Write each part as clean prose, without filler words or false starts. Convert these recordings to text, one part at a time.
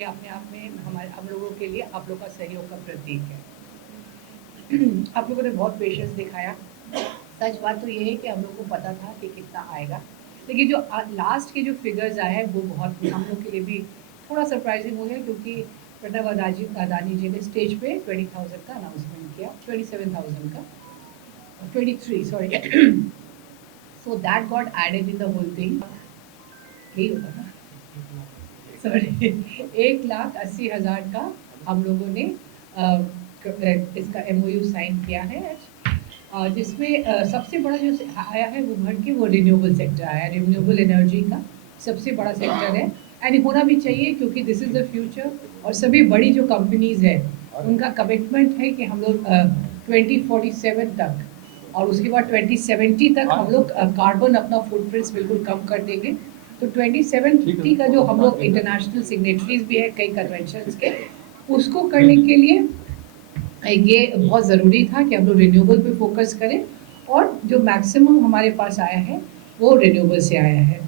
अपने आप में हम लोगों के लिए आप लोग का सहयोग का प्रतीक है। आप लोगों ने बहुत पेशेंस दिखाया। सच बात तो ये है कि हम लोग को पता था कि कितना आएगा, लेकिन जो लास्ट के जो फिगर्स आए हैं वो बहुत हम लोग के लिए भी थोड़ा सरप्राइजिंग हो गया, क्योंकि प्रणव अदानी जी ने स्टेज पे 20,000 का अनाउंसमेंट किया, 27,000 का, 23 sorry. So that got added in the whole thing. यही होगा ना, सॉरी। 1,80,000 का हम लोगों ने इसका एमओयू साइन किया है आज, जिसमें सबसे बड़ा जो आया है वो भर के वो रिन्यूएबल सेक्टर आया है। रिन्यूएबल एनर्जी का सबसे बड़ा सेक्टर है, एंड होना भी चाहिए क्योंकि दिस इज़ द फ्यूचर। और सभी बड़ी जो कंपनीज है उनका कमिटमेंट है कि हम लोग 2047 तक और उसके बाद 2070 तक हम लोग कार्बन अपना फुटप्रिंट्स बिल्कुल कम कर देंगे। तो 2070 का जो हम लोग इंटरनेशनल सिग्नेटरीज भी है कई कन्वेंशंस के, उसको करने के लिए ये बहुत ज़रूरी था कि हम लोग रिन्यूएबल पे फोकस करें, और जो मैक्सिमम हमारे पास आया है वो रिन्यूएबल से आया है।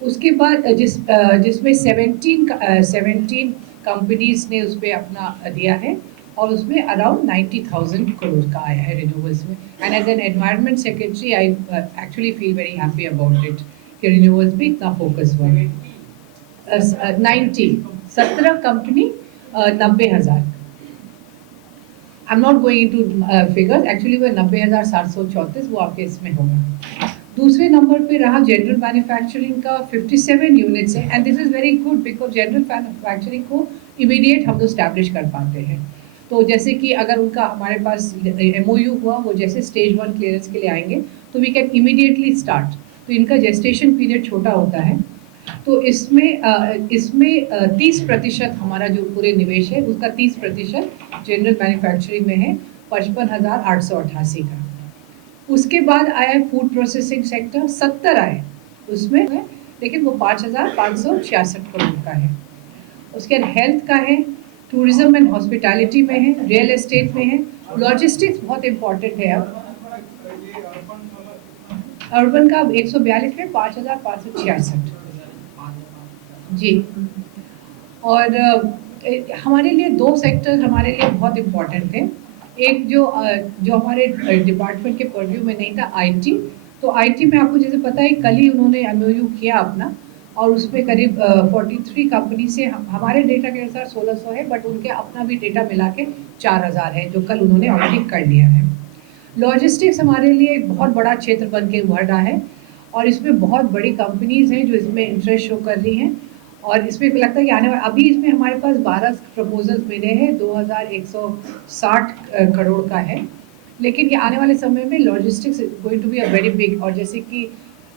उसके बाद जिसमें 17 कंपनीज ने उस पर अपना दिया है, और उसमें अराउंड 90,000 करोड़ का आया है रिन्यूएबल्स में। And as an environment secretary I actually feel very happy about it कि रिन्यूएबल्स पे इतना फोकस हुआ। 17 company, 90,000। I am not going to figures, actually वो 90,734 वो आपके इसमें होगा। दूसरे नंबर पे रहा जनरल मैन्युफैक्चरिंग का 57 यूनिट्स है, and this is very good because general manufacturing को इमीडिएट हम लोग स्टैब्लिश कर पाते हैं। तो जैसे कि अगर उनका हमारे पास एमओयू हुआ, वो जैसे स्टेज 1 क्लियरेंस के लिए आएंगे तो वी कैन इमीडिएटली स्टार्ट। तो इनका जेस्टेशन पीरियड छोटा होता है। तो इसमें 30% हमारा जो पूरे निवेश है उसका 30% जनरल मैन्युफैक्चरिंग में है, 55,888 का। उसके बाद आया फूड प्रोसेसिंग सेक्टर, 70 आए उसमें है, लेकिन वो 5,566 करोड़ का है। उसके बाद हेल्थ का है, टूरिज्म एंड हॉस्पिटैलिटी में है, रियल एस्टेट में है, लॉजिस्टिक्स बहुत इंपॉर्टेंट है। अब अर्बन का 142 में 5,566 जी। और हमारे लिए दो सेक्टर हमारे लिए बहुत इम्पोर्टेंट थे। एक जो हमारे डिपार्टमेंट के परव्यू में नहीं था, आईटी। तो आईटी में आपको जैसे पता है कल ही उन्होंने एमओयू किया अपना, और उसमें करीब 43 कंपनी से हमारे डेटा के अनुसार 1,600 है, बट उनके अपना भी डेटा मिला के 4,000 है जो कल उन्होंने ऑलरेडी कर लिया है। लॉजिस्टिक्स हमारे लिए एक बहुत बड़ा क्षेत्र बन के उभर रहा है, और इसमें बहुत बड़ी कंपनीज हैं जो इसमें इंटरेस्ट शो कर रही हैं, और इसमें लगता है कि आने वाले अभी इसमें हमारे पास 12 प्रपोजल्स मिले हैं, 2,160 करोड़ का है। लेकिन ये आने वाले समय में logistics going to be a very big, और जैसे कि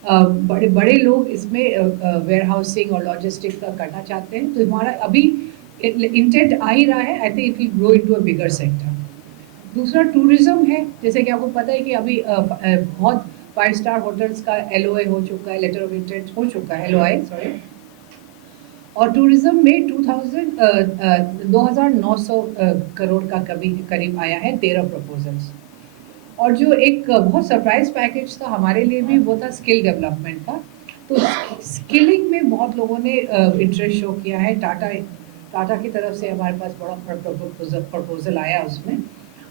बड़े बड़े लोग इसमें वेयर हाउसिंग और लॉजिस्टिक्स का करना चाहते हैं, तो हमारा अभी इंटेंट आ ही रहा है। I think it will grow into a bigger sector. दूसरा टूरिज्म है, जैसे कि आपको पता है कि अभी बहुत 5 स्टार होटल्स का एलओए हो चुका है, लेटर ऑफ इंटेंट हो चुका है, एलओआई सॉरी। और टूरिज्म में 2,900 करोड़ का करीब आया है, 13 प्रपोजल्स। और जो एक बहुत सरप्राइज पैकेज था हमारे लिए भी, वो था स्किल डेवलपमेंट का। तो स्किलिंग में बहुत लोगों ने इंटरेस्ट शो किया है। टाटा की तरफ से हमारे पास बड़ा प्रपोजल आया उसमें,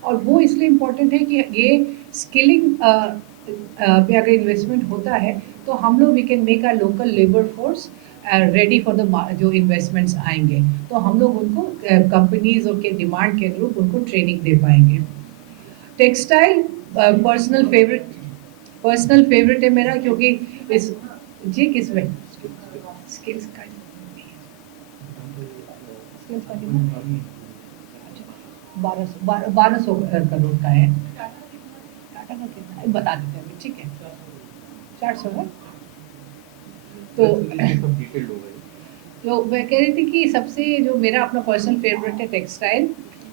और वो इसलिए इम्पोर्टेंट है कि ये स्किलिंग पे अगर इन्वेस्टमेंट होता है तो हम लोग we can make our local labour force ready for the जो इन्वेस्टमेंट्स आएंगे, तो हम लोग उनको कंपनीज के डिमांड के अनुरूप उनको ट्रेनिंग दे पाएंगे। टेक्सटाइल पर्सनल फेवरेट है मेरा, क्योंकि इस जी किसमें स्किल्स का स्किल्स का 1200 करोड़ का है। टाटा का कितना है बता देते हैं अभी, ठीक है, 400 है। तो मैं कह रही थी कि सबसे जो मेरा अपना पर्सनल फेवरेट है टेक्सटाइल,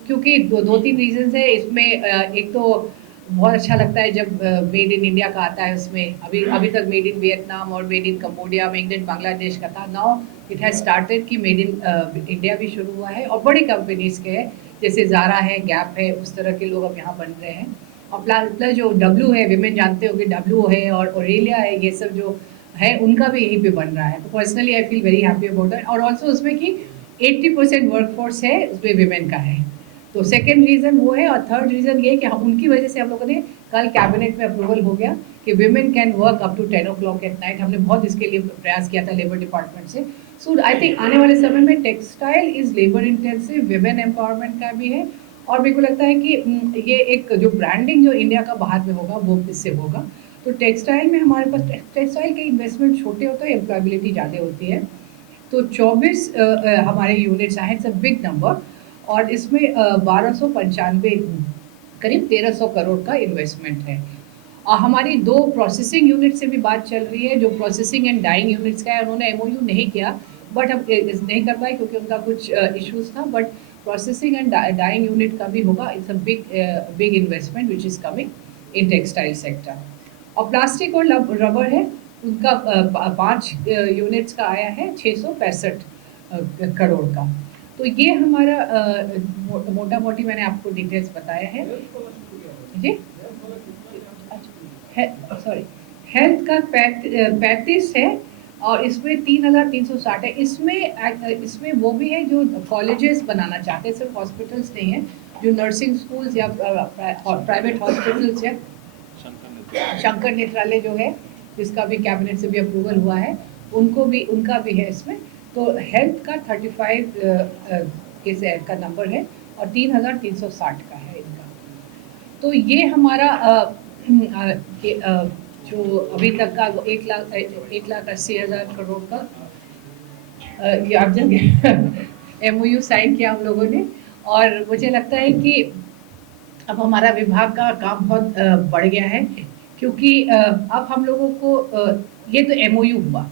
क्योंकि दो तीन रीजंस है इसमें। एक तो बहुत अच्छा लगता है जब मेड इन इंडिया का आता है उसमें। अभी तक मेड इन वियतनाम और made in Cambodia, made in Bangladesh का था। नाउ इट हैज़ स्टार्टेड कि मेड इन इंडिया भी शुरू हुआ है, और बड़ी कंपनीज के है, जैसे ज़ारा है, गैप है, उस तरह के लोग अब यहाँ बन रहे हैं। और प्लस जो डब्लू है, विमेन जानते होंगे, डब्लू है और ओरेलिया है, ये सब जो है उनका भी यहीं पे बन रहा है। तो personally I feel very happy about that. और ऑल्सो उसमें कि 80% वर्कफोर्स है उसमें विमेन का है। तो सेकेंड रीज़न वो है, और थर्ड रीज़न ये है कि हम उनकी वजह से हम लोगों ने कल कैबिनेट में अप्रूवल हो गया कि women can work up to 10 o'clock at night. हमने बहुत इसके लिए प्रयास किया था लेबर डिपार्टमेंट से। सो आई थिंक आने वाले समय में textile is labour intensive, women empowerment का भी है, और मेरे को लगता है कि ये एक जो ब्रांडिंग जो इंडिया का बाहर में होगा वो इससे होगा। तो टेक्सटाइल में हमारे पास टेक्सटाइल के इन्वेस्टमेंट छोटे होते हैं, एम्प्लॉयबिलिटी ज़्यादा होती है। तो 24 हमारे यूनिट्स आए, इट्स अ बिग नंबर, और इसमें 1295 करीब 1300 करोड़ का इन्वेस्टमेंट है। और हमारी 2 प्रोसेसिंग यूनिट से भी बात चल रही है, जो प्रोसेसिंग एंड डाइंग यूनिट्स का है उन्होंने एमओयू नहीं किया, बट हम नहीं कर पाए क्योंकि उनका कुछ इश्यूज था, but processing and dyeing unit का भी होगा। It's a big investment which is coming in textile sector. और प्लास्टिक और रबर है, उनका 5 यूनिट्स का आया है 665 करोड़ का। तो ये हमारा मोटा मोटी मैंने आपको डिटेल्स बताया है जी। सॉरी, हेल्थ का 35 है, और इसमें 3360 है। इसमें वो भी है जो कॉलेजेस बनाना चाहते हैं, सिर्फ हॉस्पिटल्स नहीं है, जो नर्सिंग स्कूल्स या प्राइवेट हॉस्पिटल्स या शंकर नेत्रालय जो है जिसका भी कैबिनेट से भी अप्रूवल हुआ है, उनका भी है इसमें। तो हेल्थ का 35 का नंबर है, और 3360 का है इनका। तो ये हमारा जो अभी तक का 1,80,000 करोड़ का ये आप जगह एमओयू साइन किया हम लोगों ने। और मुझे लगता है कि अब हमारा विभाग का काम बहुत बढ़ गया है, क्योंकि अब हम लोगों को ये तो एमओयू हुआ,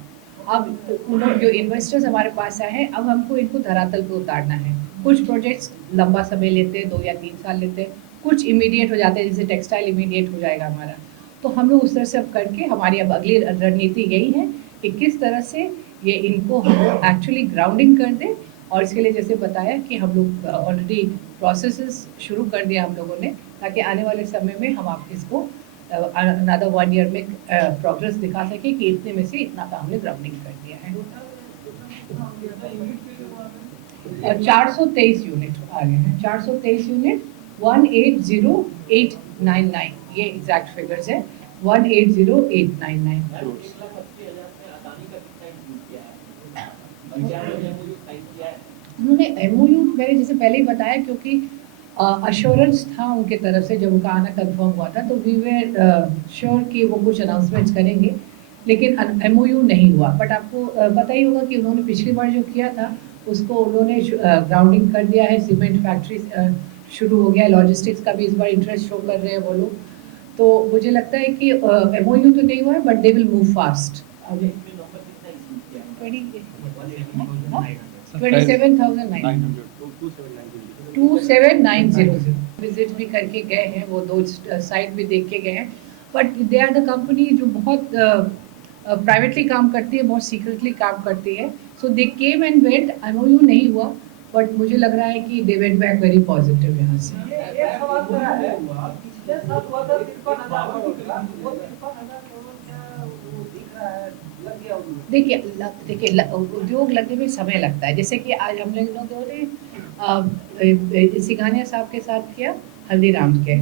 अब उन्होंने जो इन्वेस्टर्स हमारे पास आए हैं, अब हमको इनको धरातल पे उतारना है। कुछ प्रोजेक्ट्स लंबा समय लेते हैं, 2 या 3 साल लेते हैं, कुछ इमीडिएट हो जाते हैं, जैसे टेक्सटाइल इमीडिएट हो जाएगा हमारा। तो हम लोग उस तरह से अब करके हमारी अब अगली रणनीति यही है कि किस तरह से ये इनको हम एक्चुअली ग्राउंडिंग कर दें। और इसके लिए जैसे बताया कि हम लोग ऑलरेडी प्रोसेसेस शुरू कर दिया हम लोगों ने, ताकि आने वाले समय में हम आप इसको अनदर 1 ईयर में प्रोग्रेस दिखा सके कि इतने में से इतना का हमने ग्राउंडिंग कर दिया है। 423 यूनिट आ गए हैं, 423 यूनिट, 180,899 ये एग्जैक्ट फिगर्स है, 180,899। उन्होंने एमओयू मैंने जैसे पहले ही बताया, क्योंकि अश्योरेंस था उनके तरफ से, जब उनका आना कंफर्म हुआ था, तो वी वेर श्योर कि वो कुछ अनाउंसमेंट्स करेंगे, लेकिन एमओयू नहीं हुआ। बट आपको पता ही होगा कि उन्होंने पिछली बार जो किया था उसको उन्होंने ग्राउंडिंग कर दिया है, सीमेंट फैक्ट्री शुरू हो गया, लॉजिस्टिक्स का भी इस बार इंटरेस्ट शो कर रहे हैं वो लोग। तो मुझे लगता है कि एमओयू तो नहीं हुआ है, but they will move fast. 27,900 visit भी करके गए हैं, वो 2 साइट भी देख के गए हैं। But they are the company जो बहुत प्राइवेटली काम करती है, बहुत सीक्रेटली काम करती है। सो दे केम एंड वेंट, एमओयू नहीं हुआ, बट मुझे लग रहा है कि they went back very positive यहाँ से। देखिए उद्योग लगने में समय लगता है। जैसे कि आज हम लोगों ने सिंघानिया साहब के साथ किया हल्दीराम के,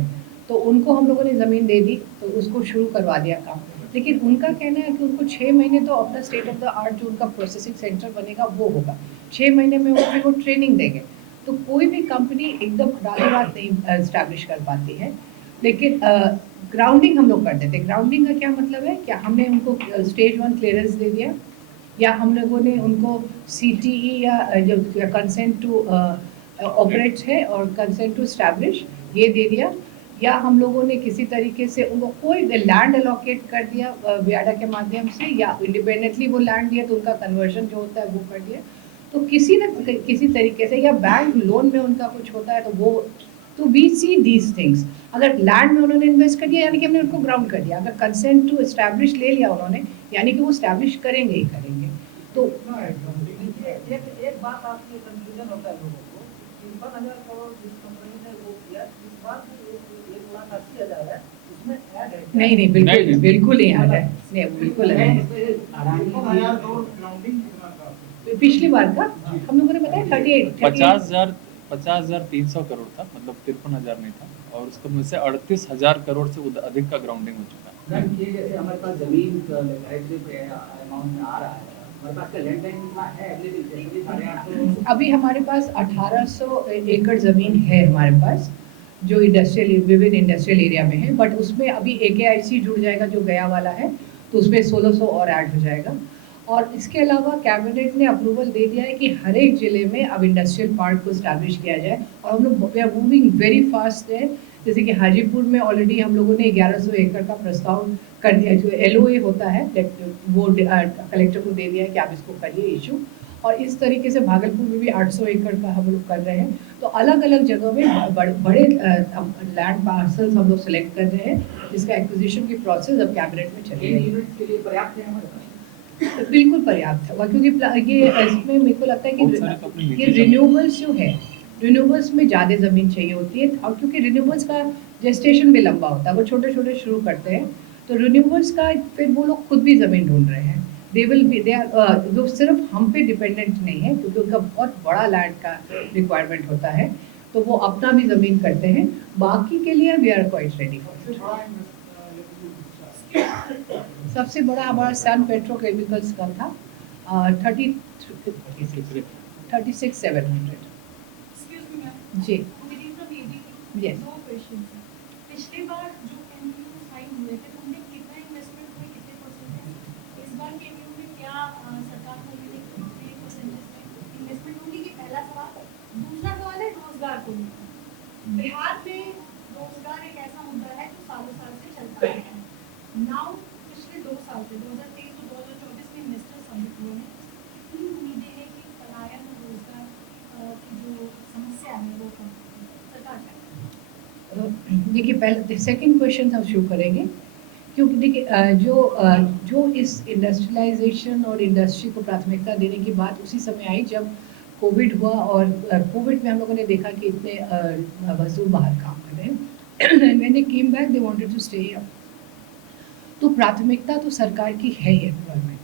तो उनको हम लोगों ने ज़मीन दे दी, तो उसको शुरू करवा दिया काम। लेकिन उनका कहना है कि उनको 6 महीने तो अपना स्टेट ऑफ द आर्ट जो उनका प्रोसेसिंग सेंटर बनेगा वो होगा, 6 महीने में वो ट्रेनिंग देंगे। तो कोई भी कंपनी एकदम रातों रात नहीं इस्टेब्लिश कर पाती है, लेकिन ग्राउंडिंग हम लोग कर देते हैं। ग्राउंडिंग का क्या मतलब है, क्या हमने उनको स्टेज 1 क्लियरेंस दे दिया, या हम लोगों ने उनको CTE या जो कंसेंट टू ऑपरेट है और कंसेंट टू इस्टेब्लिश ये दे दिया, या हम लोगों ने किसी तरीके से उनको कोई लैंड अलोकेट कर दिया व्याडा के माध्यम से, या इंडिपेंडेंटली वो लैंड दिया तो उनका कन्वर्जन जो होता है वो कर दिया। तो किसी न किसी तरीके से, या बैंक लोन में उनका कुछ होता है तो वो, तो वी सी दीज थिंग्स। अगर लैंड में उन्होंने इन्वेस्ट कर दिया यानी कि हमने उनको ग्राउंड कर दिया, अगर कंसेंट टू एस्टैब्लिश ले लिया उन्होंने यानी कि वो एस्टैब्लिश करेंगे ही करेंगे। तो एक बात आपके कंफ्यूजन होता है लोगों को, 53,000 करोड़ जिस कंपनी ने वो किया, इस बार 1,80,000 है, उसमें ऐड है? नहीं बिल्कुल नहीं ऐड है, नहीं बिल्कुल है। 53,000 करोड़ ग्राउंडिंग कितना था? पिछली बार का हम लोगों ने बताया 38 50,300 करोड़ था, मतलब 53,000 नहीं था, और उसके में से 38,000 करोड़ से अधिक का ग्राउंडिंग हो चुका है। मैम ये जैसे हमारे पास जमीन अमाउंट में आ रहा है, हमारे पास का लैंड बैंक कितना है अवेलेबल, जैसे कि 850 अभी हमारे पास 1800 एकड़ ज़मीन है हमारे पास, जो इंडस्ट्रियल विभिन्न इंडस्ट्रियल एरिया में है, बट उसमें अभी AKIC जुड़ जाएगा जो गया वाला है, तो उसमें 1600 और ऐड हो जाएगा। और इसके अलावा कैबिनेट ने अप्रूवल दे दिया है कि हर एक ज़िले में अब इंडस्ट्रियल पार्क को स्टैब्लिश किया जाए, और हम लोग we are moving very fast है। जैसे कि हाजीपुर में ऑलरेडी हम लोगों ने 1100 एकड़ का प्रस्ताव कर दिया, जो LOA होता है वो कलेक्टर को दे दिया है कि आप इसको करिए इशू। और इस तरीके से भागलपुर में भी 800 एकड़ का हम लोग कर रहे हैं। तो अलग अलग जगहों में बड़े लैंड पार्सल्स हम लोग सेलेक्ट कर रहे हैं, जिसका एक्विजिशन की प्रोसेस अब कैबिनेट में चल रही है। यूनिट्स के लिए पर्याप्त है हमारे पास? तो बिल्कुल पर्याप्त है, क्योंकि ये इसमें मेरे को लगता है कि ये रिन्यूएबल्स जो है, रिन्यूएबल्स में ज़्यादा ज़मीन चाहिए होती है, और क्योंकि रिन्यूएबल्स का जेस्टेशन भी लंबा होता है, वो छोटे छोटे शुरू करते हैं, तो रिन्यूएबल्स का फिर वो लोग खुद भी ज़मीन ढूंढ रहे हैं। दे आर जो सिर्फ हम पे डिपेंडेंट नहीं है, क्योंकि उनका बहुत बड़ा लैंड का रिक्वायरमेंट होता है, तो वो अपना भी ज़मीन करते हैं। बाकी के लिए we are quite ready for it. सबसे बड़ा हमारा सन पेट्रोकेमिकल्स का था 36,700 जी। Yes. पिछली बार जो MOU साइन हुए थे, तो उनमें कितना इन्वेस्टमेंट हुए, कितने परसेंटेज? इस बार के MOU में क्या सरकार को कितने परसेंटेज इन्वेस्टमेंट होगी? कि पहला सवाल। दूसरा सवाल है रोजगार को लेकर। बिहार में रोजगार एक ऐसा मुद्दा है जो सालों साल से चलता है। नाउ पिछले 2 साल से 2023 और 2024 में इन्वेस्टर समिट हुए हैं, कितनी उम्मीदें हैं कि पलायन और रोजगार की जो समस्या है वो कम होगी? सरकार क्या देखिए, पहले सेकंड क्वेश्चन हम शुरू करेंगे, क्योंकि देखिए जो इस इंडस्ट्रियलाइजेशन और इंडस्ट्री को प्राथमिकता देने की बात उसी समय आई जब कोविड हुआ, और कोविड में हम लोगों ने देखा कि इतने मजदूर बाहर काम कर रहे हैं। When they came back, they wanted to stay here. तो प्राथमिकता तो सरकार की है ही एम्प्लॉयमेंट,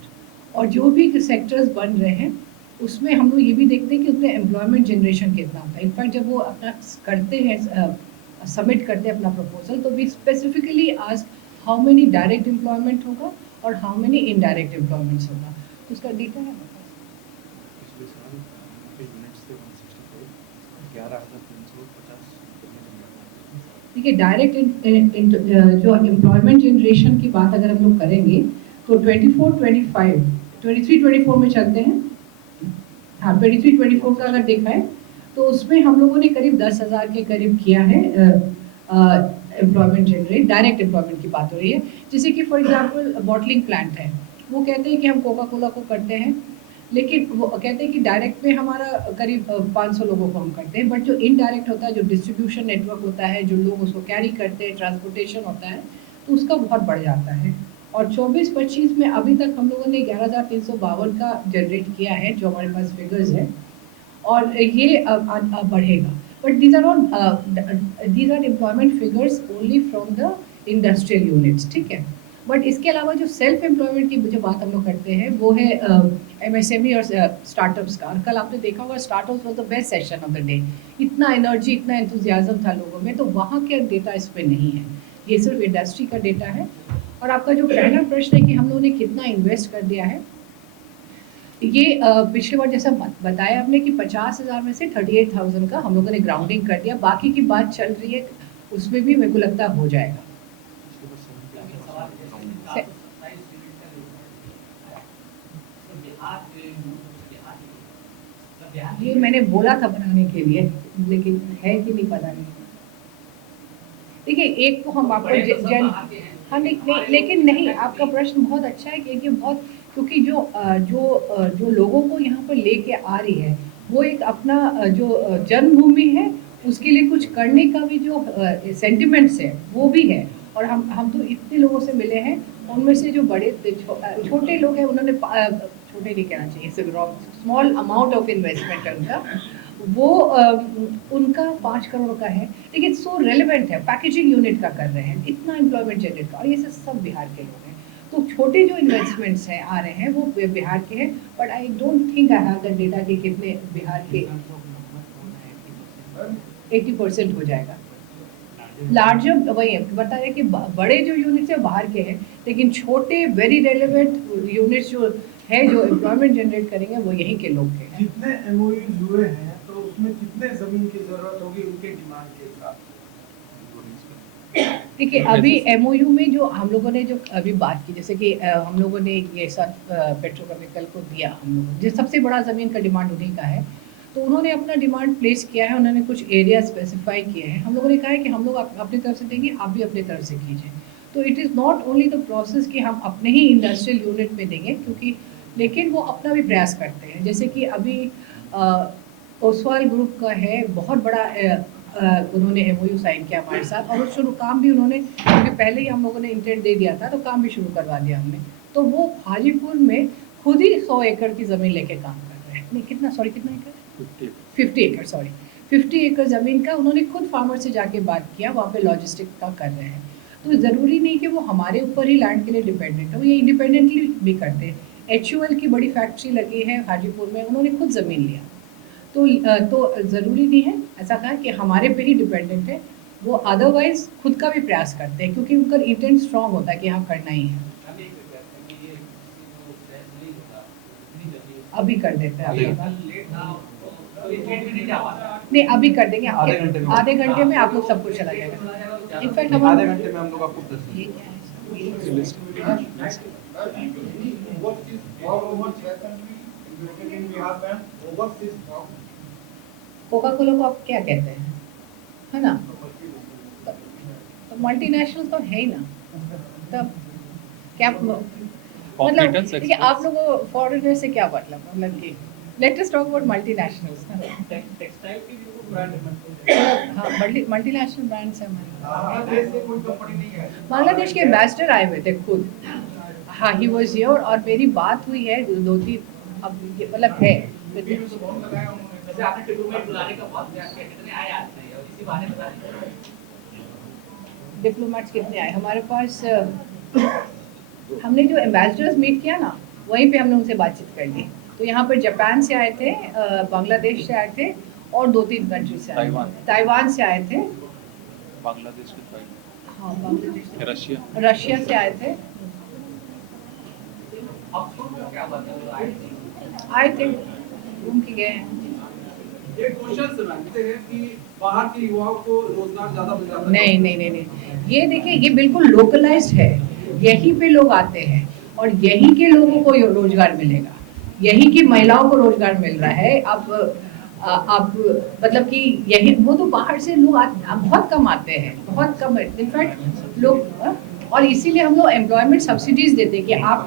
और जो भी सेक्टर्स बन रहे हैं उसमें हम लोग ये भी देखते हैं कि उसमें एम्प्लॉयमेंट जनरेशन कितना होता है। इनफैक्ट जब वो अपना करते हैं, सबमिट करते हैं अपना प्रपोजल, तो we specifically ask how many direct employment होगा और हाउ मेनी इनडायरेक्ट एम्प्लॉयमेंट्स होगा, तो उसका डेटा है हमारे पास। पिछले साल यूनिट्स थे 164, 11,350। देखिए, डायरेक्ट जो एम्प्लॉयमेंट जनरेशन की बात अगर हम लोग करेंगे तो 23-24 में चलते हैं। हाँ, 23-24 का अगर देखा है तो उसमें हम लोगों ने करीब 10,000 के करीब किया है एम्प्लॉयमेंट जनरेट, डायरेक्ट एम्प्लॉयमेंट की बात हो रही है। जैसे कि फॉर एग्जांपल बॉटलिंग प्लांट है, वो कहते हैं कि हम कोका कोला को करते हैं, लेकिन वो कहते हैं कि डायरेक्ट में हमारा करीब 500 लोगों को हम करते हैं, बट जो इनडायरेक्ट होता है, जो डिस्ट्रीब्यूशन नेटवर्क होता है, जो लोग उसको कैरी करते हैं, ट्रांसपोर्टेशन होता है, तो उसका बहुत बढ़ जाता है। और 24-25 में अभी तक हम लोगों ने 11,352 का जनरेट किया है, जो हमारे पास फिगर्स है, और ये अब बढ़ेगा। But these are employment figures only from the industrial units, ठीक है। बट इसके अलावा जो सेल्फ एम्प्लॉयमेंट की जो बात हम लोग करते हैं वो है MSME और स्टार्टअप्स का। और कल आपने देखा होगा startups was the best session of the day. इतना एनर्जी, इतना एंथुजियाज्म था लोगों में, तो वहाँ के डेटा इस पर नहीं है, ये सिर्फ इंडस्ट्री का डेटा है। और आपका जो पहला प्रश्न है कि हम लोगों ने कितना इन्वेस्ट कर दिया है, ये पिछले बार जैसा बताया आपने कि 50,000 में से 38,000 का हम लोगों ने ग्राउंडिंग कर दिया, बाकी की बात चल रही है, उसमें भी मेरे को लगता हो जाएगा। ये मैंने बोला था बनाने के लिए, लेकिन है कि नहीं पता नहीं। देखिए, एक तो हम आपको हाँ नहीं, लेकिन नहीं, आपका प्रश्न बहुत अच्छा है कि बहुत, क्योंकि जो लोगों को यहाँ पर लेके आ रही है वो एक अपना जो जन्मभूमि है उसके लिए कुछ करने का भी जो सेंटिमेंट्स है वो भी है। और हम तो इतने लोगों से मिले हैं, उनमें से जो बड़े छोटे लोग हैं उन्होंने छोटे नहीं कहना चाहिए, स्मॉल अमाउंट ऑफ इन्वेस्टमेंट है उनका, वो उनका 5 करोड़ का है, लेकिन सो रेलेवेंट है, पैकेजिंग यूनिट का कर रहे हैं, इतना एम्प्लॉयमेंट जनरेट का, और ये सब बिहार के लोग हैं। तो छोटे जो इन्वेस्टमेंट्स हैं आ रहे हैं वो बिहार के हैं, but I don't think I have the data कि कितने बिहार के 80% हो जाएगा। लार्जर वही बता रहे कि बड़े जो यूनिट्स है बाहर के हैं, लेकिन छोटे वेरी रेलेवेंट यूनिट्स जो है जो एम्प्लॉयमेंट जनरेट करेंगे वो यहीं के लोग के हैं। जितने एमओयूज हुए हैं तो उसमें कितने जमीन की जरूरत होगी उनके डिमांड के हिसाब से? देखिए अभी एमओयू में जो हम लोगों ने जो अभी बात की, जैसे कि हम लोगों ने ये सब पेट्रोकेमिकल को दिया, हम लोगों जो सबसे बड़ा ज़मीन का डिमांड उन्हीं का है, तो उन्होंने अपना डिमांड प्लेस किया है, उन्होंने कुछ एरिया स्पेसिफाई किए हैं। हम लोगों ने कहा है कि हम लोग अपनी तरफ से देंगे, आप भी अपनी तरफ से कीजिए। तो it is not only the process कि हम अपने ही इंडस्ट्रियल यूनिट में देंगे, क्योंकि लेकिन वो अपना भी प्रयास करते हैं। जैसे कि अभी ओसवाल ग्रुप का है, बहुत बड़ा उन्होंने एमओयू साइन किया हमारे साथ, और शुरू काम भी उन्होंने, क्योंकि पहले ही हम लोगों ने इंटेंट दे दिया था, तो काम भी शुरू करवा दिया हमने। तो वो हाजीपुर में खुद ही 100 एकड़ की ज़मीन लेके काम कर रहे हैं। नहीं कितना, सॉरी कितना एकड़? 50 एकड़, सॉरी 50 एकड़ ज़मीन का उन्होंने खुद फार्मर से जाके बात किया, वहाँ पे लॉजिस्टिक का कर रहे हैं। तो ज़रूरी नहीं कि वो हमारे ऊपर ही लैंड के लिए डिपेंडेंट हो, ये इंडिपेंडेंटली भी करते हैं। HUL की बड़ी फैक्ट्री लगी है हाजीपुर में, उन्होंने खुद ज़मीन लिया। तो ज़रूरी नहीं है ऐसा कहा कि हमारे पे ही डिपेंडेंट है, वो अदरवाइज खुद का भी प्रयास करते हैं, क्योंकि उनका इंटेंट स्ट्रांग होता है कि हाँ करना ही है। अभी कर देते हैं, नहीं अभी कर देंगे, आधे घंटे में आप लोग सब कुछ चला जाएगा। इनफैक्ट हम आधे घंटे में हम लोग आपको कोका कोला को आप क्या कहते हैं, है ना? तो मल्टीनेशनल तो है ही ना, तब क्या मतलब देखिए आप लोगों फॉरेनर से क्या मतलब कि let us talk about multinationals. Textile की भी ब्रांड है, हाँ मल्टीनेशनल ब्रांड्स हैं हमारे। बांग्लादेश से कोई कंपनी नहीं है। बांग्लादेश के एम्बेसडर आए हुए थे खुद, हाँ ही वाज हियर, और मेरी बात हुई है 2-3, अब ये मतलब है जैसे आपने डिप्लोमेट बुलाने का बहुत प्रयास किया, कितने आए आज में, और इसी बहाने बता दीजिए डिप्लोमेट्स कितने आए हमारे पास। हमने जो एम्बेसडर्स मीट किया ना, वहीं पे हमने उनसे बातचीत कर ली। तो यहाँ पर जापान से आए थे, बांग्लादेश से आए थे, और 2-3 कंट्री से आए थे। ताइवान से आए थे, बांग्लादेश के, हाँ बांग्लादेश से, रशिया से आए थे। क्या बात है, आए थे, घूम के गए हैं। एक क्वेश्चन सुनाते हैं कि बाहर के युवाओं को रोजगार ज्यादा मिल जाता है। नहीं, ये देखिए ये बिल्कुल लोकलाइज्ड है, यहीं पे लोग आते हैं और यहीं के लोगों को रोजगार मिलेगा, यहीं की महिलाओं को रोजगार मिल रहा है। अब मतलब कि यही, वो तो बाहर से लोग बहुत कम आते हैं, बहुत कम है इनफैक्ट लोग, और इसीलिए हम लोग एम्प्लॉयमेंट सब्सिडीज देते हैं कि आप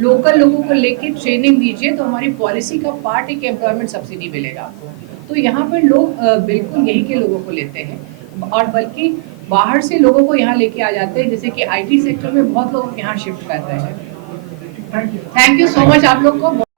लोकल लोगों को लेके ट्रेनिंग दीजिए, तो हमारी पॉलिसी का पार्ट एक एम्प्लॉयमेंट सब्सिडी मिलेगा आपको। तो यहाँ पर लोग बिल्कुल यहीं के लोगों को लेते हैं, और बल्कि बाहर से लोगों को यहाँ लेके आ जाते हैं, जैसे कि IT सेक्टर में बहुत लोग यहाँ शिफ्ट कर रहे हैं। थैंक यू सो मच आप लोग को।